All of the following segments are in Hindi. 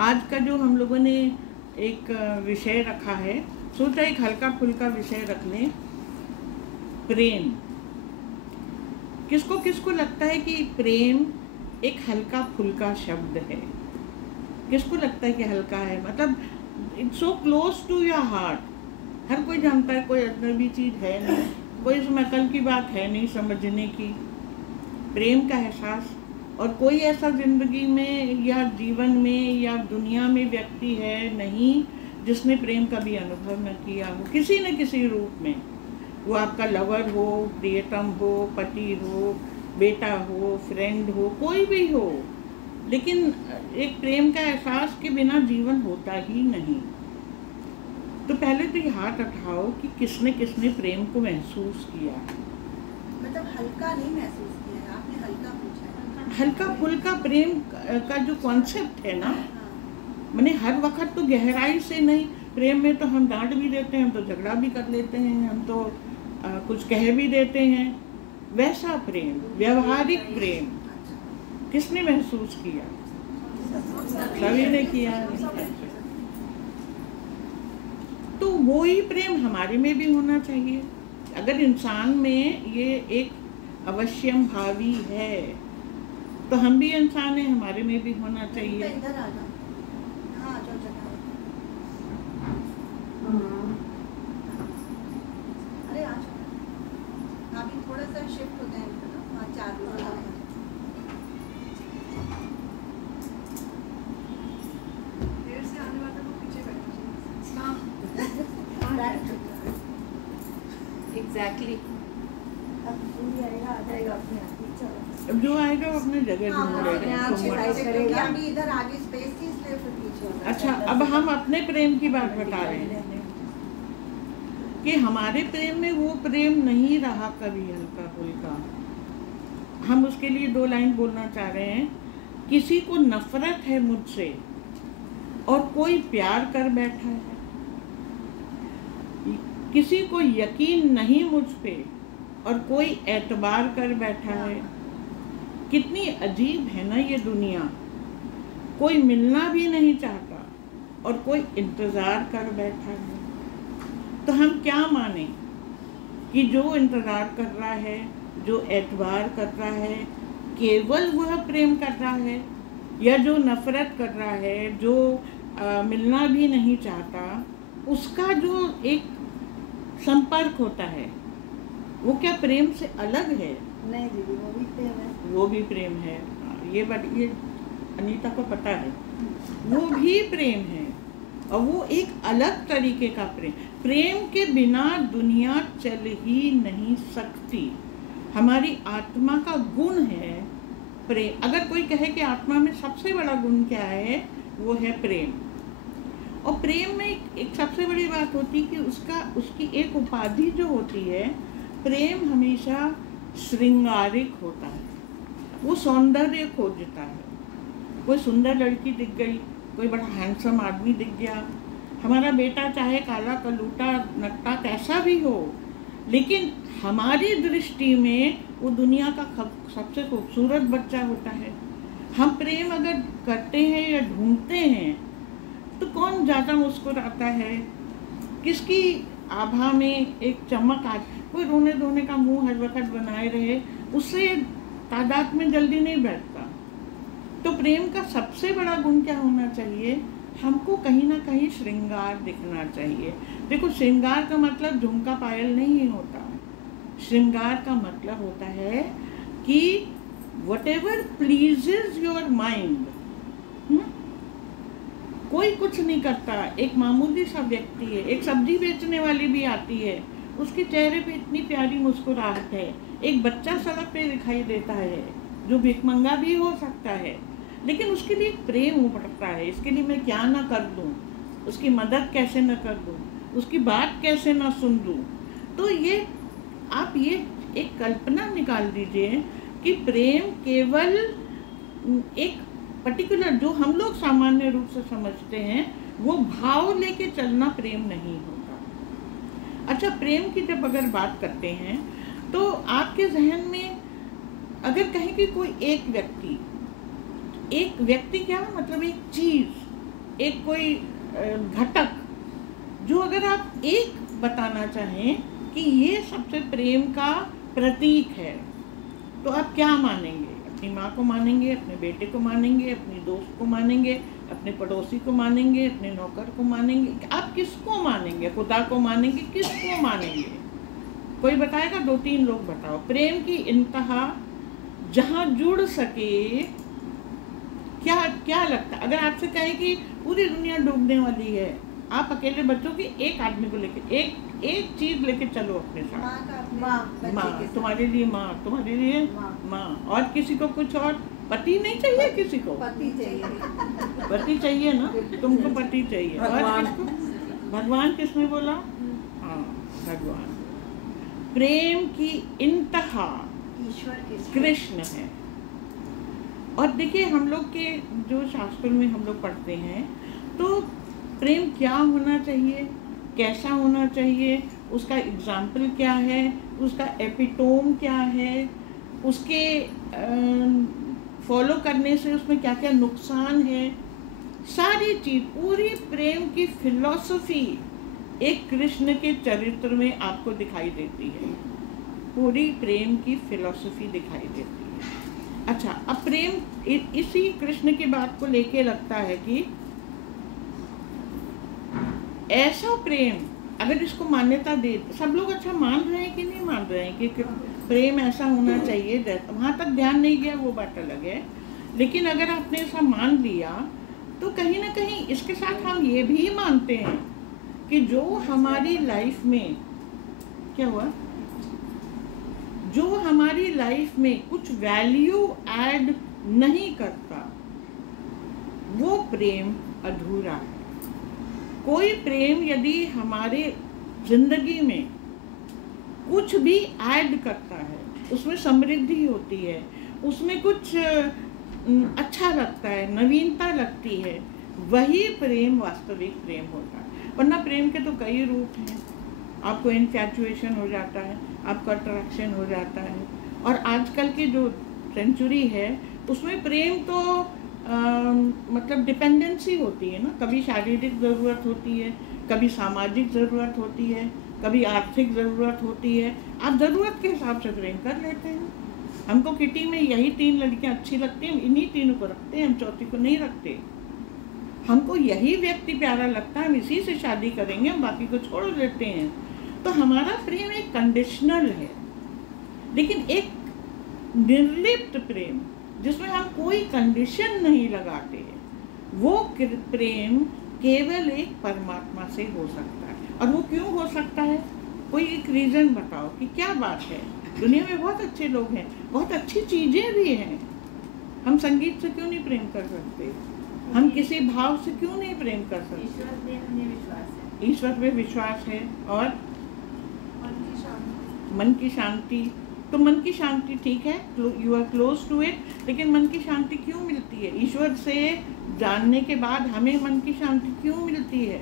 आज का जो हम लोगों ने एक विषय रखा है, सोचा एक हल्का फुल्का विषय रख लें। प्रेम। किसको किसको लगता है कि प्रेम एक हल्का फुल्का शब्द है? किसको लगता है कि हल्का है? मतलब it's so close to your heart. हर कोई जानता है, कोई अजनबी चीज़ है नहीं, कोई इसमें अकल की बात है नहीं समझने की। प्रेम का एहसास, और कोई ऐसा ज़िंदगी में या जीवन में या दुनिया में व्यक्ति है नहीं जिसने प्रेम का भी अनुभव न किया हो, किसी न किसी रूप में। वो आपका लवर हो, प्रियतम हो, पति हो, बेटा हो, फ्रेंड हो, कोई भी हो, लेकिन एक प्रेम का एहसास के बिना जीवन होता ही नहीं। तो पहले तो ये हाथ उठाओ कि किसने किसने प्रेम को महसूस किया। मतलब हल्का नहीं महसूस किया है आपने, हल्का पूछा है। हल्का फुल्का प्रेम का जो कॉन्सेप्ट है ना, मैंने हर वक्त तो गहराई से नहीं। प्रेम में तो हम डांट भी देते हैं, हम तो झगड़ा भी कर लेते हैं, हम तो कुछ कह भी देते हैं। वैसा प्रेम, व्यवहारिक प्रेम किसने महसूस किया? सभी ने किया। तो वो ही प्रेम हमारे में भी होना चाहिए। अगर इंसान में ये एक अवश्यम भावी है तो हम भी इंसान हैं, हमारे में भी होना चाहिए। इधर आ जाओ। हाँ, जो जगह अरे आ जाओ। अभी थोड़ा सा शिफ्ट हो जाए ना, वहाँ 4 लोग आ गए। देर से आने वाले को पीछे बैठो। हाँ, एग्जैक्टली। अब कोई आएगा, आ जाएगा अपने आप। अब जो आएगा वो अपने जगह ढूंढेगा। अभी इधर आगे स्पेस थी इसलिए फिर पीछे। अच्छा, अब हम अपने प्रेम की बात बता रहे हैं कि हमारे प्रेम में वो प्रेम नहीं रहा कभी हल्का फुल्का। हम उसके लिए 2 लाइन बोलना चाह रहे हैं। किसी को नफरत है मुझसे और कोई प्यार कर बैठा है, किसी को यकीन नहीं मुझ पे और कोई एतबार कर बैठा है। कितनी अजीब है ना ये दुनिया। कोई मिलना भी नहीं चाहता और कोई इंतज़ार कर बैठा है। तो हम क्या माने कि जो इंतज़ार कर रहा है, जो एतबार कर रहा है, केवल वह प्रेम कर रहा है, या जो नफ़रत कर रहा है, जो मिलना भी नहीं चाहता, उसका जो एक संपर्क होता है वो क्या प्रेम से अलग है? नहीं दीदी, वो भी प्रेम है। वो भी प्रेम है। ये अनीता को पता है, वो भी प्रेम है, और वो एक अलग तरीके का प्रेम। प्रेम के बिना दुनिया चल ही नहीं सकती। हमारी आत्मा का गुण है प्रेम। अगर कोई कहे कि आत्मा में सबसे बड़ा गुण क्या है, वो है प्रेम। और प्रेम में एक सबसे बड़ी बात होती है कि उसकी एक उपाधि जो होती है, प्रेम हमेशा श्रृंगारिक होता है। वो सौंदर्य खोजता है। कोई सुंदर लड़की दिख गई, कोई बड़ा हैंडसम आदमी दिख गया, हमारा बेटा चाहे काला कलूटा नट्टा कैसा भी हो, लेकिन हमारी दृष्टि में वो दुनिया का सबसे खूबसूरत बच्चा होता है। हम प्रेम अगर करते हैं या ढूंढते हैं तो कौन ज़्यादा मुस्कुराता है, किसकी आभा में एक चमक आ। कोई रोने धोने का मुंह हर वक्त बनाए रहे, उससे तादाद में जल्दी नहीं बैठता। तो प्रेम का सबसे बड़ा गुण क्या होना चाहिए? हमको कहीं ना कहीं श्रृंगार दिखना चाहिए। देखो, श्रृंगार का मतलब झुमका पायल नहीं होता। श्रृंगार का मतलब होता है कि whatever pleases your mind। कोई कुछ नहीं करता। एक मामूली सा व्यक्ति है, एक सब्जी बेचने वाली भी आती है, उसके चेहरे पे इतनी प्यारी मुस्कुराहट है। एक बच्चा सड़क पे दिखाई देता है जो भिखमंगा भी हो सकता है, लेकिन उसके लिए प्रेम उमड़ता है। इसके लिए मैं क्या ना कर दूं, उसकी मदद कैसे न कर दूं, उसकी बात कैसे ना सुन लूं। तो ये आप ये एक कल्पना निकाल दीजिए कि प्रेम केवल एक पर्टिकुलर, जो हम लोग सामान्य रूप से समझते हैं, वो भाव लेके चलना प्रेम नहीं होता। अच्छा, प्रेम की जब अगर बात करते हैं तो आपके जहन में अगर कहें कि कोई एक व्यक्ति क्या मतलब एक चीज़, एक कोई घटक जो अगर आप एक बताना चाहें कि ये सबसे प्रेम का प्रतीक है, तो आप क्या मानेंगे? अपनी माँ को मानेंगे, अपने बेटे को मानेंगे, अपनी दोस्त को मानेंगे, अपने पड़ोसी को मानेंगे, अपने नौकर को मानेंगे? आप किसको मानेंगे? खुदा को मानेंगे? किसको मानेंगे? कोई बताएगा? 2-3 लोग बताओ। प्रेम की इंतहा जहाँ जुड़ सके, क्या क्या लगता है? अगर आपसे कहें कि पूरी दुनिया डूबने वाली है, आप अकेले बच्चों की एक आदमी को लेके एक चीज लेके चलो अपने साथ। माँ, तुम्हारे लिए माँ, तुम्हारे लिए माँ, और किसी को कुछ और? पति नहीं चाहिए किसी को? पति चाहिए। पति चाहिए ना, तुमको पति चाहिए। और किसको? भगवान किसने बोला? हाँ, भगवान। प्रेम की इंतहा ईश्वर के कृष्ण है। और देखिए, हम लोग के जो शास्त्रों में हम लोग पढ़ते हैं, तो प्रेम क्या होना चाहिए, कैसा होना चाहिए, उसका एग्जाम्पल क्या है, उसका एपिटोम क्या है, उसके फॉलो करने से उसमें क्या क्या नुकसान है, सारी चीज, पूरी प्रेम की फिलॉसफी एक कृष्ण के चरित्र में आपको दिखाई देती है। पूरी प्रेम की फिलॉसफी दिखाई देती है। अच्छा, अब प्रेम इसी कृष्ण की बात को लेके लगता है कि ऐसा प्रेम, अगर इसको मान्यता दे, सब लोग अच्छा मान रहे हैं कि नहीं मान रहे हैं कि प्रेम ऐसा होना चाहिए, वहाँ तक ध्यान नहीं गया, वो बात अलग है। लेकिन अगर आपने ऐसा मान लिया, तो कहीं ना कहीं इसके साथ हम ये भी मानते हैं कि जो हमारी लाइफ में क्या हुआ, जो हमारी लाइफ में कुछ वैल्यू ऐड नहीं करता, वो प्रेम अधूरा है। कोई प्रेम यदि हमारे जिंदगी में कुछ भी ऐड करता है, उसमें समृद्धि होती है, उसमें कुछ अच्छा लगता है, नवीनता लगती है, वही प्रेम वास्तविक प्रेम होता है। वरना प्रेम के तो कई रूप हैं। आपको इन्फैचुएशन हो जाता है, आपका अट्रैक्शन हो जाता है, और आजकल की जो सेंचुरी है उसमें प्रेम तो मतलब डिपेंडेंसी होती है ना। कभी शारीरिक ज़रूरत होती है, कभी सामाजिक ज़रूरत होती है, कभी आर्थिक ज़रूरत होती है। आप ज़रूरत के हिसाब से प्रेम कर लेते हैं। हमको किटी में यही 3 लड़कियां अच्छी लगती हैं, इन्हीं 3 को रखते हैं, हम चौथी को नहीं रखते। हमको यही व्यक्ति प्यारा लगता है, हम इसी से शादी करेंगे, हम बाकी को छोड़ देते हैं। तो हमारा प्रेम एक कंडीशनल है। लेकिन एक निर्लिप्त प्रेम, जिसमें हम कोई कंडीशन नहीं लगाते, वो प्रेम केवल एक परमात्मा से हो सकता है। और वो क्यों हो सकता है? कोई एक रीज़न बताओ कि क्या बात है। दुनिया में बहुत अच्छे लोग हैं, बहुत अच्छी चीज़ें भी हैं, हम संगीत से क्यों नहीं प्रेम कर सकते? हम किसी भाव से क्यों नहीं प्रेम कर सकते? ईश्वर पे विश्वास है, और मन की शांति। तो मन की शांति ठीक है, you are close to it, लेकिन मन की शांति क्यों मिलती है? ईश्वर से जानने के बाद हमें मन की शांति क्यों मिलती है?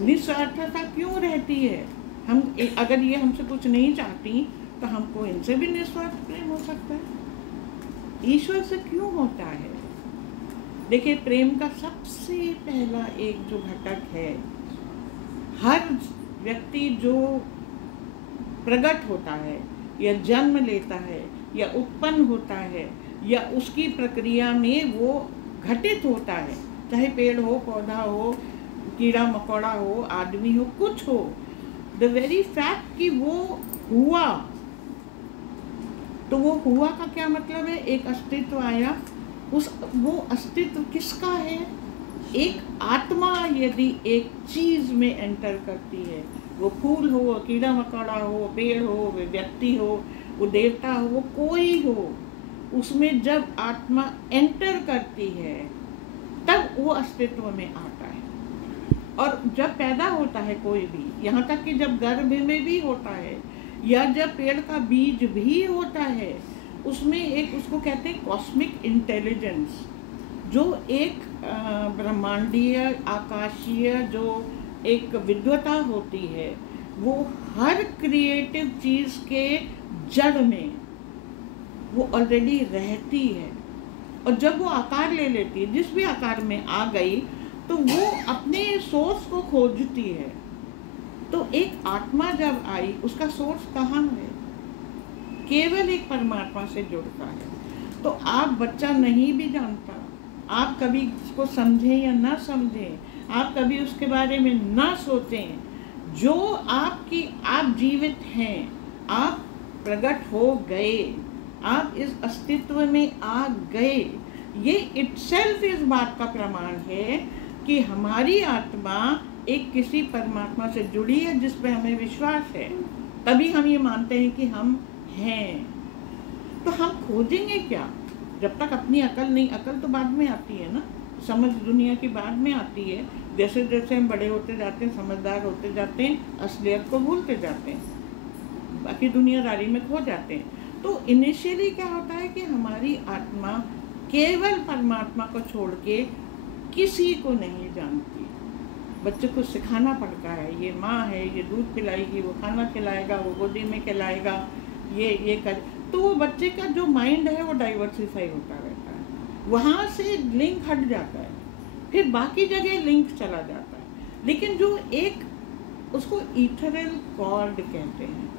निस्वार्थता क्यों रहती है? हम अगर ये हमसे कुछ नहीं चाहती, तो हमको इनसे भी निस्वार्थ प्रेम हो सकता है। ईश्वर से क्यों होता है? देखिए, प्रेम का सबसे पहला एक जो घटक है, हर व्यक्ति जो प्रकट होता है या जन्म लेता है या उत्पन्न होता है या उसकी प्रक्रिया में वो घटित होता है, चाहे पेड़ हो, पौधा हो, कीड़ा मकोड़ा हो, आदमी हो, कुछ हो, द वेरी फैक्ट कि वो हुआ, तो वो हुआ का क्या मतलब है? एक अस्तित्व आया। वो अस्तित्व किसका है? एक आत्मा यदि एक चीज में एंटर करती है, वो फूल हो, कीड़ा मकोड़ा हो, पेड़ हो, वो व्यक्ति हो, वो देवता हो, वो कोई हो, उसमें जब आत्मा एंटर करती है, तब वो अस्तित्व में आता है। और जब पैदा होता है कोई भी, यहाँ तक कि जब गर्भ में भी होता है, या जब पेड़ का बीज भी होता है, उसमें एक, उसको कहते हैं कॉस्मिक इंटेलिजेंस, जो एक ब्रह्मांडीय आकाशीय जो एक विद्वता होती है, वो हर क्रिएटिव चीज़ के जड़ में वो ऑलरेडी रहती है। और जब वो आकार ले लेती है, जिस भी आकार में आ गई, तो वो अपने सोर्स को खोजती है। तो एक आत्मा जब आई, उसका सोर्स कहाँ है? केवल एक परमात्मा से जुड़ता है। तो आप बच्चा नहीं भी जानता, आप कभी उसको समझें या ना समझें, आप कभी उसके बारे में ना सोचें, जो आप जीवित हैं, आप प्रकट हो गए, आप इस अस्तित्व में आ गए, ये इटसेल्फ इस बात का प्रमाण है कि हमारी आत्मा एक किसी परमात्मा से जुड़ी है, जिस पे हमें विश्वास है। तभी हम ये मानते हैं कि हम हैं। तो हम खोजेंगे क्या जब तक अपनी अकल नहीं, अकल तो बाद में आती है ना, समझ दुनिया की बाद में आती है। जैसे जैसे हम बड़े होते जाते हैं, समझदार होते जाते हैं, असलियत को भूलते जाते हैं, बाकी दुनियादारी में खो जाते हैं। तो इनिशियली क्या होता है कि हमारी आत्मा केवल परमात्मा को छोड़ के किसी को नहीं जानती। बच्चे को सिखाना पड़ता है, ये माँ है, ये दूध पिलाएगी, वो खाना खिलाएगा, वो गोदी में खिलाएगा, ये कर। तो वो बच्चे का जो माइंड है वो डाइवर्सिफाई होता रहता है, वहाँ से लिंक हट जाता है, फिर बाकी जगह लिंक चला जाता है। लेकिन जो एक उसको ईथरल कॉर्ड कहते हैं,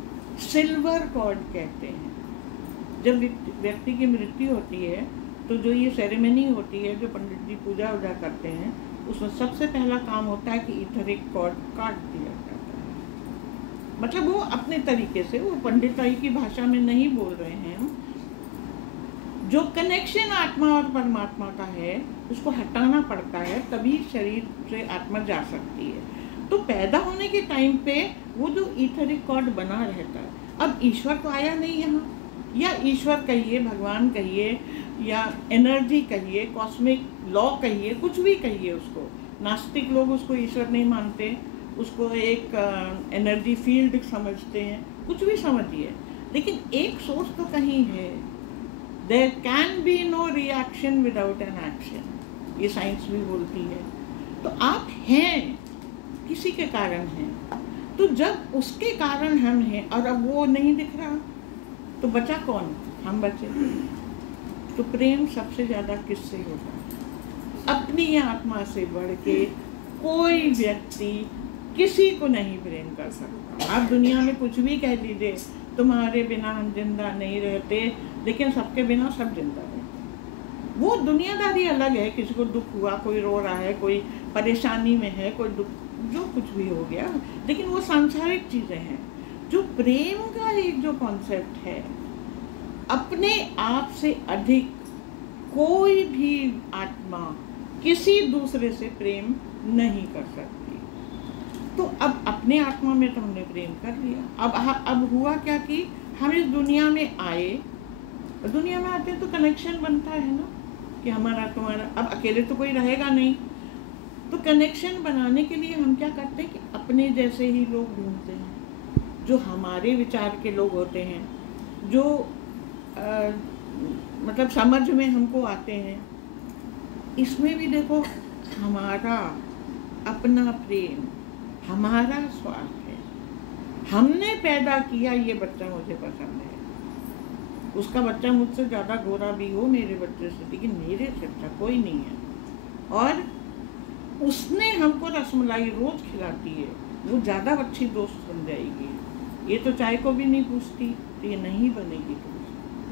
सिल्वर कॉर्ड कहते हैं। जब व्यक्ति की मृत्यु होती है तो जो ये सेरेमनी होती है, जो पंडित जी पूजा वूजा करते हैं, उसमें सबसे पहला काम होता है कि ईथरिक कॉर्ड काट दिया जाता है। मतलब वो अपने तरीके से, वो पंडिताई की भाषा में नहीं बोल रहे हैं, जो कनेक्शन आत्मा और परमात्मा का है उसको हटाना पड़ता है, तभी शरीर से आत्मा जा सकती है। तो पैदा होने के टाइम पे वो जो ईथरिक कॉर्ड बना रहता है। अब ईश्वर तो आया नहीं यहाँ, या ईश्वर कहिए, भगवान कहिए, या एनर्जी कहिए, कॉस्मिक लॉ कहिए, कुछ भी कहिए उसको। नास्तिक लोग उसको ईश्वर नहीं मानते, उसको एक एनर्जी फील्ड समझते हैं, कुछ भी समझिए, लेकिन एक सोर्स तो कहीं है। There can be no reaction without an action, ये साइंस भी बोलती है। तो आप हैं, किसी के कारण हैं। तो जब उसके कारण हम हैं और अब वो नहीं दिख रहा, तो बचा कौन? हम बचे। तो प्रेम सबसे ज़्यादा किससे होता है? अपनी आत्मा से बढ़ के कोई व्यक्ति किसी को नहीं प्रेम कर सकता। आप दुनिया में कुछ भी कह दीजिए, तुम्हारे बिना हम जिंदा नहीं रहते, लेकिन सबके बिना सब जिंदा रहते। वो दुनियादारी अलग है, किसी को दुख हुआ, कोई रो रहा है, कोई परेशानी में है, कोई दुख, जो कुछ भी हो गया, लेकिन वो सांसारिक चीज़ें हैं। जो प्रेम का एक जो कॉन्सेप्ट है, अपने आप से अधिक कोई भी आत्मा किसी दूसरे से प्रेम नहीं कर सकती। तो अब अपने आत्मा में तो हमने प्रेम कर लिया। अब हुआ क्या कि हम इस दुनिया में आए, दुनिया में आते तो कनेक्शन बनता है ना, कि हमारा तुम्हारा, अब अकेले तो कोई रहेगा नहीं। तो कनेक्शन बनाने के लिए हम क्या करते हैं कि अपने जैसे ही लोग ढूंढते हैं, जो हमारे विचार के लोग होते हैं, जो मतलब समझ में हमको आते हैं। इसमें भी देखो, हमारा अपना प्रेम, हमारा स्वार्थ है। हमने पैदा किया, ये बच्चा मुझे पसंद है, उसका बच्चा मुझसे ज़्यादा गोरा भी हो मेरे बच्चे से, लेकिन मेरे से अच्छा कोई नहीं है। और उसने हमको रसमलाई रोज़ खिलाती है, वो ज़्यादा अच्छी दोस्त बन जाएगी। ये तो चाय को भी नहीं पूछती, तो ये नहीं बनेगी।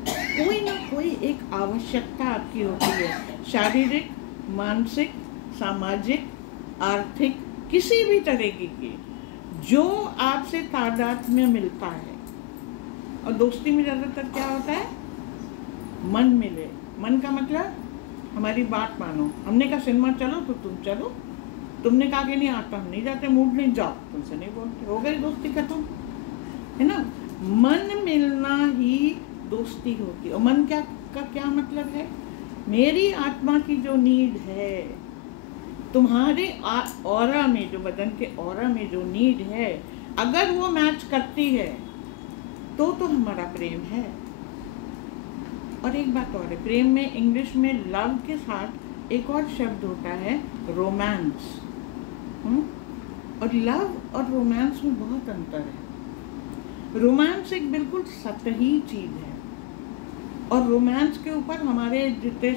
कोई ना कोई एक आवश्यकता आपकी होती है, शारीरिक, मानसिक, सामाजिक, आर्थिक, किसी भी तरह की, जो आपसे तादाद में मिलता है। और दोस्ती में ज़्यादातर क्या होता है? मन मिले। मन का मतलब हमारी बात मानो। हमने कहा सिनेमा चलो तो तुम चलो, तुमने कहा कि नहीं आता, हम नहीं जाते, मूड नहीं, जाओ, तुमसे नहीं बोलते, हो गई दोस्ती खत्म, है ना। मन मिलना ही दोस्ती होती है। और मन का क्या मतलब है? मेरी आत्मा की जो नीड है, तुम्हारे ऑरा में, जो बदन के ऑरा में जो नीड है, अगर वो मैच करती है तो हमारा प्रेम है। और एक बात और है, प्रेम में इंग्लिश में लव के साथ एक और शब्द होता है, रोमांस। और लव और रोमांस में बहुत अंतर है। रोमांस एक बिल्कुल सतही चीज़ है और रोमांस के ऊपर हमारे जितने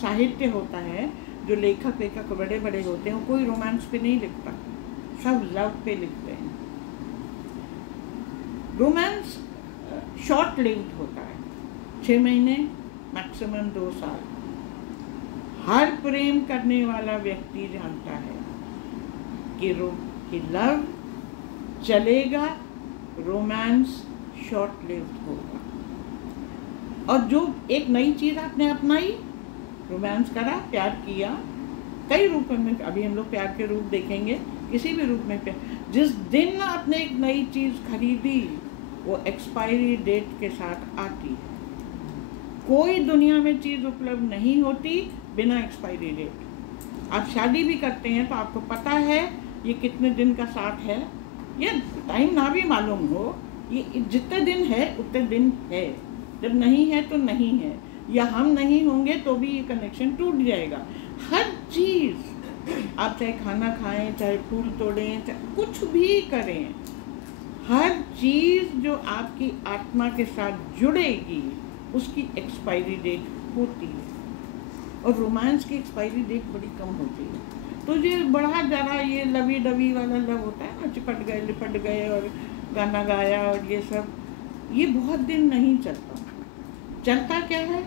साहित्य होता है, जो लेखक बड़े बड़े होते हैं, कोई रोमांस पे नहीं लिखता, सब लव पे लिखते हैं। रोमांस शॉर्ट लिव्ड होता है, 6 महीने मैक्सिमम 2 साल। हर प्रेम करने वाला व्यक्ति जानता है कि लव चलेगा, रोमांस शॉर्ट लिव्ड होगा। और जो एक नई चीज आपने अपनाई, रोमांस करा, प्यार किया, कई रूपों में, अभी हम लोग प्यार के रूप देखेंगे, किसी भी रूप में प्यार। जिस दिन आपने एक नई चीज खरीदी, वो एक्सपायरी डेट के साथ आती है। कोई दुनिया में चीज उपलब्ध नहीं होती बिना एक्सपायरी डेट। आप शादी भी करते हैं तो आपको पता है ये कितने दिन का साथ है, ये टाइम ना भी मालूम हो, ये जितने दिन है उतने दिन है, जब नहीं है तो नहीं है, या हम नहीं होंगे तो भी ये कनेक्शन टूट जाएगा। हर चीज़, आप चाहे खाना खाएं, चाहे फूल तोड़ें, चाहे कुछ भी करें, हर चीज़ जो आपकी आत्मा के साथ जुड़ेगी उसकी एक्सपायरी डेट होती है। और रोमांस की एक्सपायरी डेट बड़ी कम होती है। तो ये बड़ा ज़रा ये लवी डवी वाला लव होता है ना, चिपट गए लिपट गए और गाना गाया और ये सब, ये बहुत दिन नहीं चलता। चलता क्या है,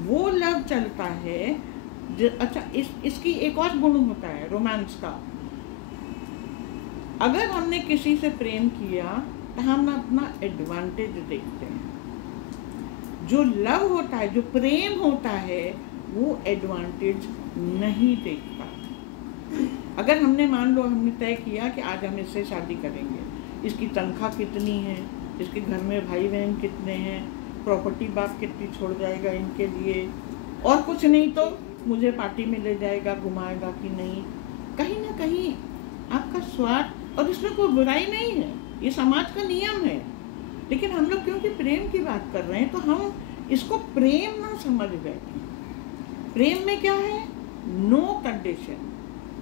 वो लव चलता है अच्छा, इसकी एक और गुण होता है रोमांस का। अगर हमने किसी से प्रेम किया तो हम अपना एडवांटेज देखते हैं। जो लव होता है, जो प्रेम होता है, वो एडवांटेज नहीं देखता। अगर हमने मान लो हमने तय किया कि आज हम इससे शादी करेंगे, इसकी तनख्वाह कितनी है, इसके घर में भाई बहन कितने हैं, प्रॉपर्टी बाप कितनी छोड़ जाएगा इनके लिए, और कुछ नहीं तो मुझे पार्टी में ले जाएगा, घुमाएगा कि नहीं, कहीं ना कहीं आपका स्वार्थ, और इसमें कोई बुराई नहीं है, ये समाज का नियम है। लेकिन हम लोग क्योंकि प्रेम की बात कर रहे हैं तो हम इसको प्रेम ना समझ बैठे। प्रेम में क्या है, नो कंडीशन,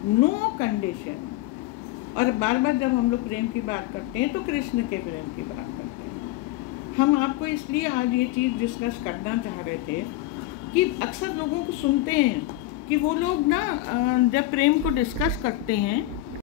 नो कंडीशन। और बार बार जब हम लोग प्रेम की बात करते हैं तो कृष्ण के प्रेम की बात करते हैं। हम आपको इसलिए आज ये चीज़ डिस्कस करना चाह रहे थे कि अक्सर लोगों को सुनते हैं कि वो लोग ना जब प्रेम को डिस्कस करते हैं